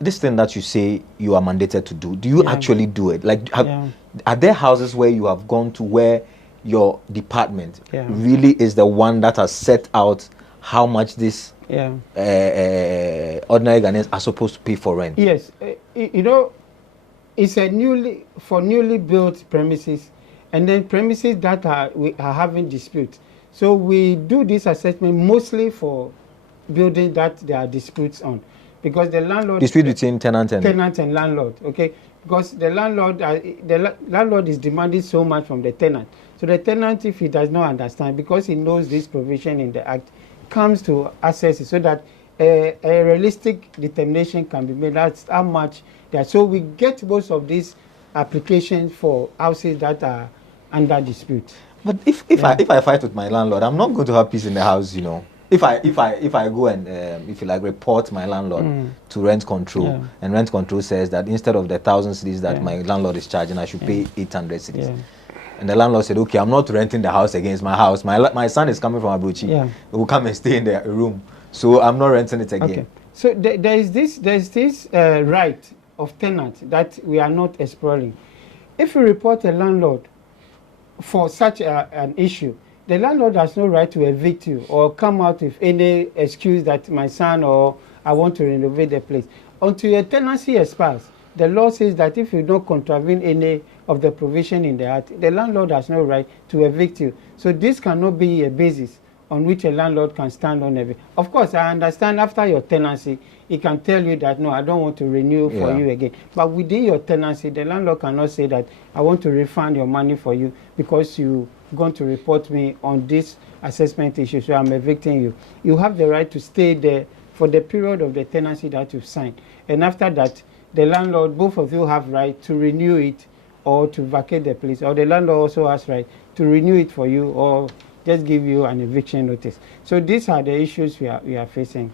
this thing that you say you are mandated to do you actually do it? Like, are there houses where you have gone to where your department really is the one that has set out how much this ordinary Ghanaians are supposed to pay for rent? Yes, you know, it's a newly built premises, and then premises that we are having disputes. So we do this assessment mostly for buildings that there are disputes on, because the landlord dispute between tenant and landlord. Okay, because the landlord is demanding so much from the tenant. So the tenant, if he does not understand, because he knows this provision in the act, comes to assess it so that a realistic determination can be made. That's how much there. So we get most of these applications for houses that are under dispute. But if I fight with my landlord, I'm not going to have peace in the house, you know. If I go and if you like report my landlord to rent control, and rent control says that instead of the 1,000 cedis that my landlord is charging, I should pay 800 cedis. And the landlord said, okay, I'm not renting the house against my house. My son is coming from Abuchi. He will come and stay in the room. So I'm not renting it again. Okay. So there's this right of tenants that we are not exploring. If you report a landlord for such an issue, the landlord has no right to evict you or come out with any excuse that my son or I want to renovate the place. Until your tenancy expires, the law says that if you don't contravene any of the provision in the act, the landlord has no right to evict you. So this cannot be a basis on which a landlord can stand on evict. Of course, I understand after your tenancy, he can tell you that, no, I don't want to renew for you again. But within your tenancy, the landlord cannot say that I want to refund your money for you because you're going to report me on this assessment issue, so I'm evicting you. You have the right to stay there for the period of the tenancy that you've signed. And after that, the landlord, both of you have right to renew it or to vacate the place, or the landlord also has right to renew it for you or just give you an eviction notice. So these are the issues we are facing.